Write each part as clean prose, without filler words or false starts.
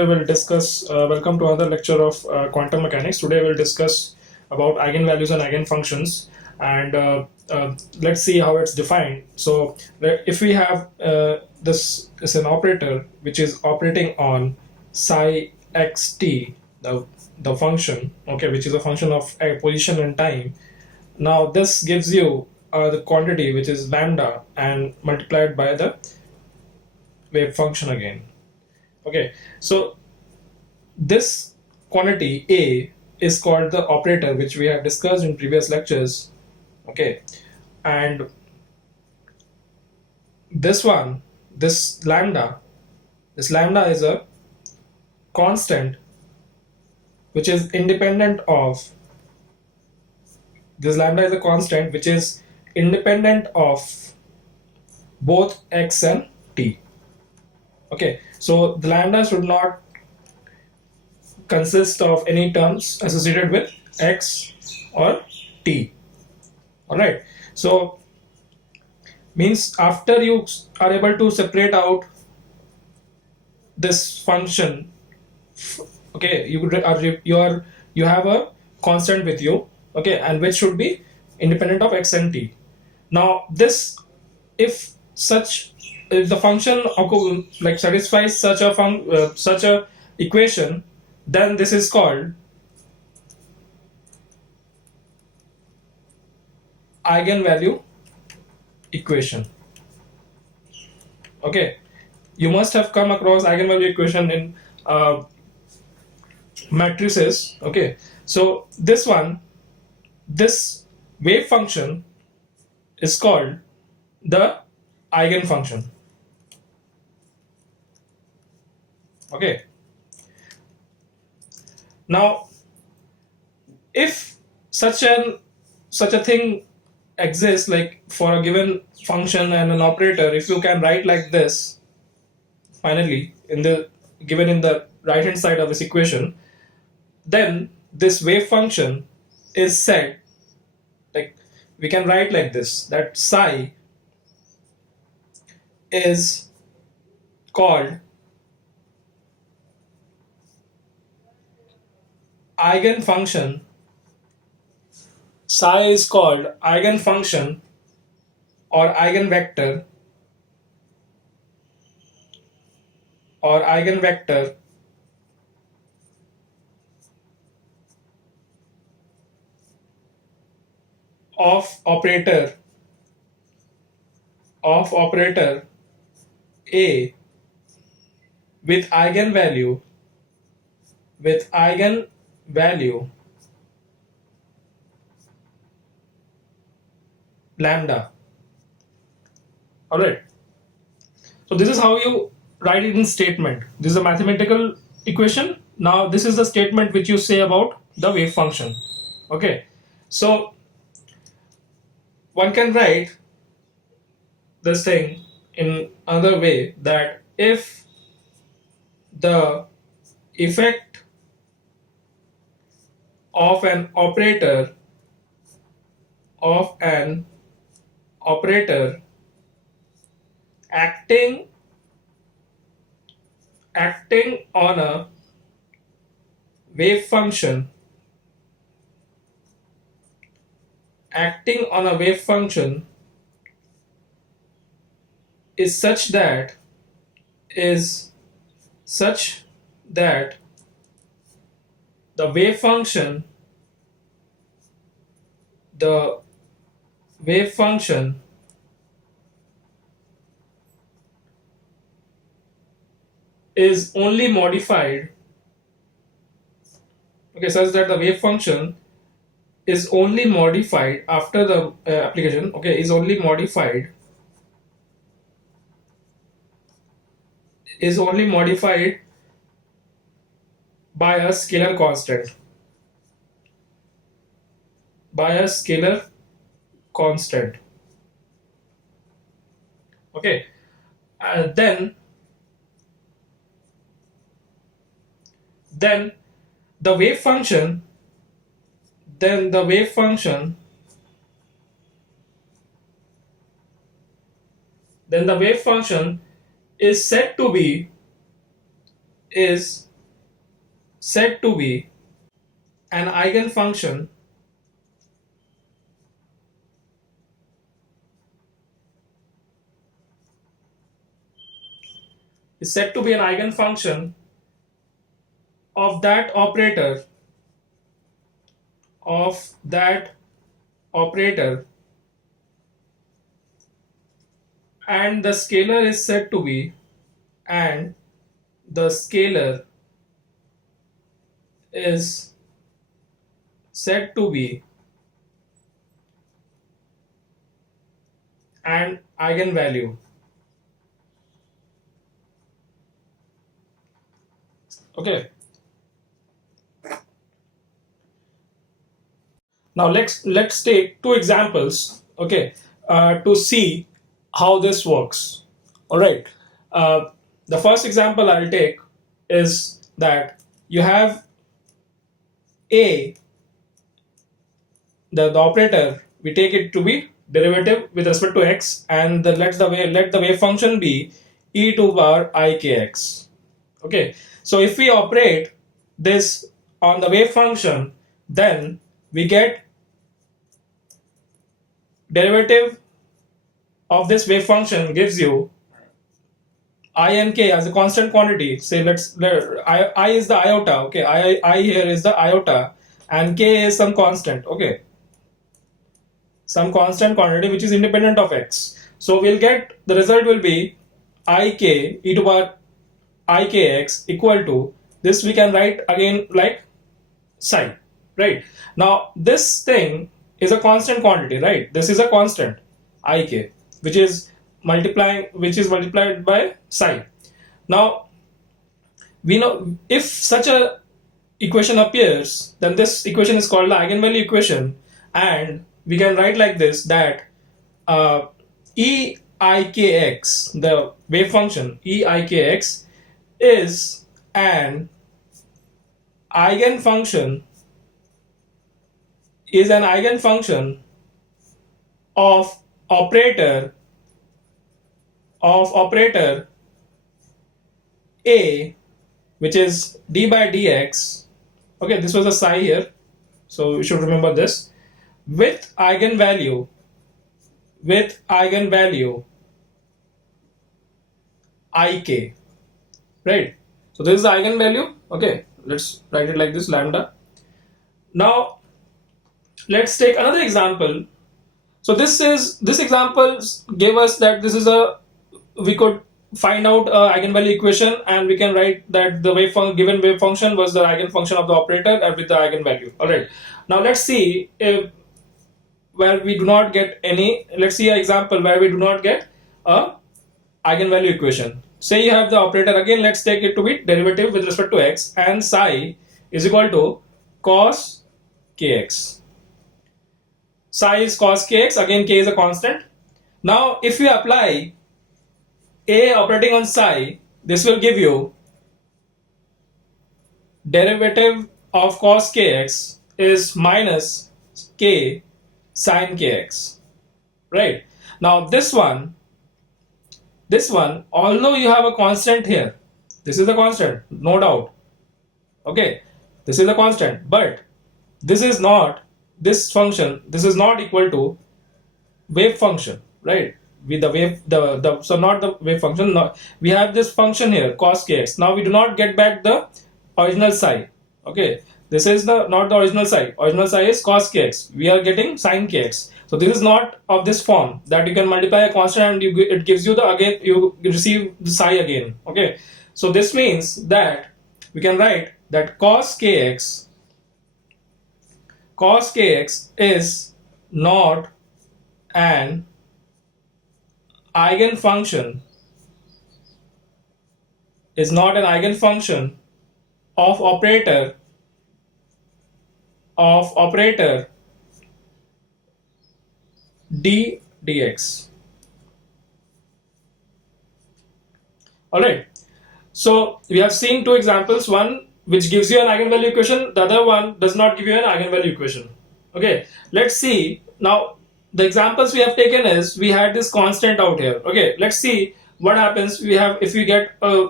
today we'll discuss, welcome to another lecture of quantum mechanics. Today we'll discuss about eigenvalues and eigenfunctions, and let's see how it's defined. So if we have this is an operator which is operating on psi xt, the function, okay, which is a function of position and time. Now this gives you the quantity which is lambda and multiplied by the wave function again. Okay, so this quantity A is called the operator, which we have discussed in previous lectures. Okay, and this one, this lambda is a constant which is independent of, this lambda is a constant which is independent of both x and t. Okay, so the lambda should not consist of any terms associated with x or t. Alright, so means after you are able to separate out this function, okay, you have a constant with you, okay, and which should be independent of x and t. Now this, if the function like satisfies such a equation, then this is called eigenvalue equation. Okay, you must have come across eigenvalue equation in matrices. Okay, so this wave function is called the eigenfunction. Okay, now if such a thing exists, like for a given function and an operator, if you can write like this finally given in the right hand side of this equation, then this wave function is said, like we can write like this, that psi is called eigenfunction, psi is called eigenfunction or eigenvector of operator A with eigenvalue lambda. Alright, so this is how you write it in statement. This is a mathematical equation. Now this is the statement which you say about the wave function. Okay, so one can write this thing in another way, that if the effect of an operator acting on a wave function is such that the wave function is only modified, okay, such that the wave function is only modified after the application, okay, is only modified by a scalar constant, okay, and then the wave function is said to be said to be an eigenfunction is said to be an eigenfunction of that operator and the scalar is said to be and the scalar is said to be an eigenvalue. Okay. Now let's take two examples, okay, to see how this works. All right. The first example I'll take is that you have a the operator, we take it to be derivative with respect to x, and let the wave function be e to power ikx. Okay, so if we operate this on the wave function, then we get derivative of this wave function gives you I and k as a constant quantity. Say I is the iota. Okay, I here is the iota, and k is some constant. Okay, some constant quantity which is independent of x. So we'll get the result will be ik e to power ikx equal to this. We can write again like psi. Right, now this thing is a constant quantity, right? This is a constant ik which is multiplied by psi. Now we know if such a equation appears, then this equation is called the eigenvalue equation, and we can write like this, that eikx, the wave function eikx, is an eigenfunction of operator a, which is d by dx. Okay, this was a psi here, so you should remember this, with eigenvalue ik, right? So this is the eigenvalue. Okay, let's write it like this, lambda. Now let's take another example. So this example gave us that we could find out eigenvalue equation, and we can write that the given wave function was the eigenfunction of the operator with the eigenvalue. All right. Now let's see if where we do not get any. Let's see an example where we do not get a eigenvalue equation. Say you have the operator again. Let's take it to be derivative with respect to x, and psi is equal to cos kx. Psi is cos kx, again k is a constant. Now if we apply a operating on psi, this will give you derivative of cos kx is minus k sin kx, right? Now this one, although you have a constant here, this is a constant, no doubt. Okay, this is a constant, but this is not this function. This is not equal to wave function, right? With the wave, so not the wave function. No, we have this function here, cos kx. Now we do not get back the original psi. Okay, this is not the original psi. Original psi is cos kx. We are getting sin kx. So this is not of this form that you can multiply a constant and it gives you you receive the psi again. Okay, so this means that we can write that cos kx is not an eigenfunction of operator d dx. All right, so we have seen two examples, one which gives you an eigenvalue equation, the other one does not give you an eigenvalue equation. Okay, let's see now. The examples we have taken is we had this constant out here. Okay, let's see what happens if we get a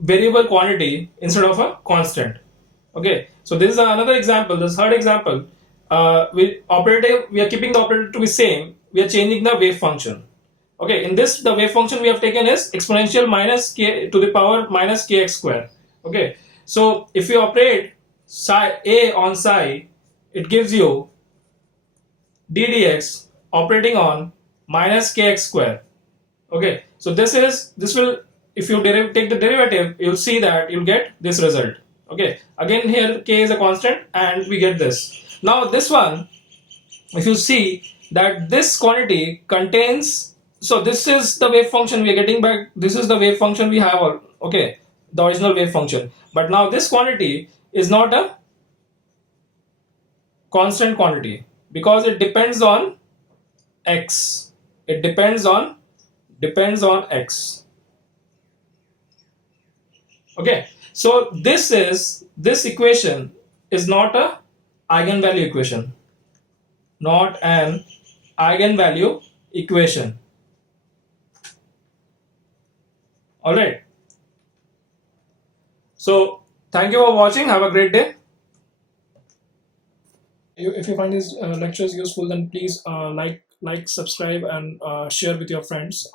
variable quantity instead of a constant. Okay, so this is another example, this third example. We are keeping the operator to be same, we are changing the wave function. Okay, in this the wave function we have taken is exponential minus k to the power minus kx square. Okay, so if you operate psi a on psi, it gives you ddx operating on minus kx square. Okay, so this will, if you take the derivative, you'll see that you'll get this result. Okay, again here k is a constant and we get this. Now this one, if you see that this quantity contains, so this is the wave function we are getting back, this is the wave function we have, okay, the original wave function, but now this quantity is not a constant quantity because it depends on x, it depends on x. Okay, so this equation is not a eigenvalue equation, not an eigenvalue equation. All right, so thank you for watching, have a great day. If you find these lectures useful, then please like, subscribe, and share with your friends.